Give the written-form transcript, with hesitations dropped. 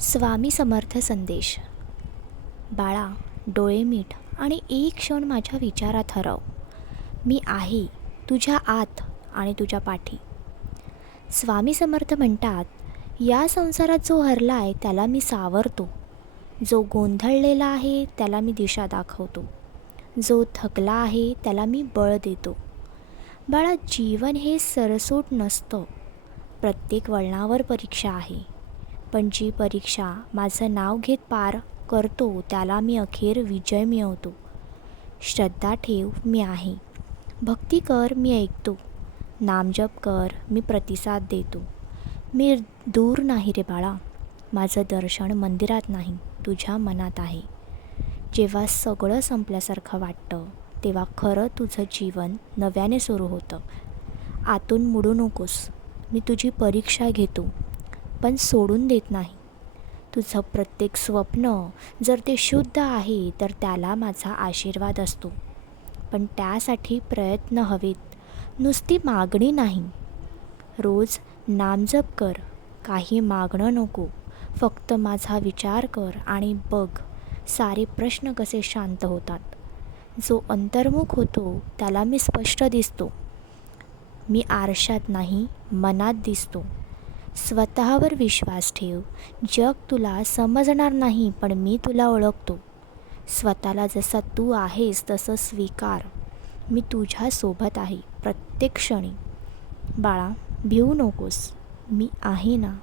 स्वामी समर्थ संदेश. बाळा, डोळे मीट आणि एक क्षण माझ्या विचारात हरव. मी आहे तुझ्या आत आणि तुझ्या पाठी. स्वामी समर्थ म्हणतात, या संसारात जो हरला आहे त्याला मी सावरतो, जो गोंधळलेला आहे त्याला मी दिशा दाखवतो, जो थकला आहे त्याला मी बळ देतो. बाळा, जीवन हे सरसोट नसतं. प्रत्येक वळणावर परीक्षा आहे, पण जी परीक्षा माझं नाव घेत पार करतो त्याला मी अखेर विजय मिळवतो. श्रद्धा ठेव, मी आहे. भक्ती कर, मी ऐकतो. नामजप कर, मी प्रतिसाद देतो. मी दूर नाही रे बाळा. माझं दर्शन मंदिरात नाही, तुझ्या मनात आहे. जेव्हा सगळं संपल्यासारखं वाटतं तेव्हा खरं तुझं जीवन नव्याने सुरू होतं. आतून मुडू नकोस. मी तुझी परीक्षा घेतो, पण सोडून देत नाही. तुझं प्रत्येक स्वप्न जर ते शुद्ध आहे तर त्याला माझा आशीर्वाद असतो. पण त्यासाठी प्रयत्न हवेत, नुसती मागणी नाही. रोज नामजप कर, काही मागणं नको. फक्त माझा विचार कर आणि बघ सारे प्रश्न कसे शांत होतात. जो अंतर्मुख होतो त्याला मी स्पष्ट दिसतो. मी आरशात नाही, मनात दिसतो. स्वतःवर विश्वास ठेव. जग तुला समजणार नाही, पण मी तुला ओळखतो. स्वतःला जसा तू आहेस तसं स्वीकार. मी तुझ्यासोबत आहे प्रत्येक क्षणी. बाळा, भिवू नकोस. मी आहे ना.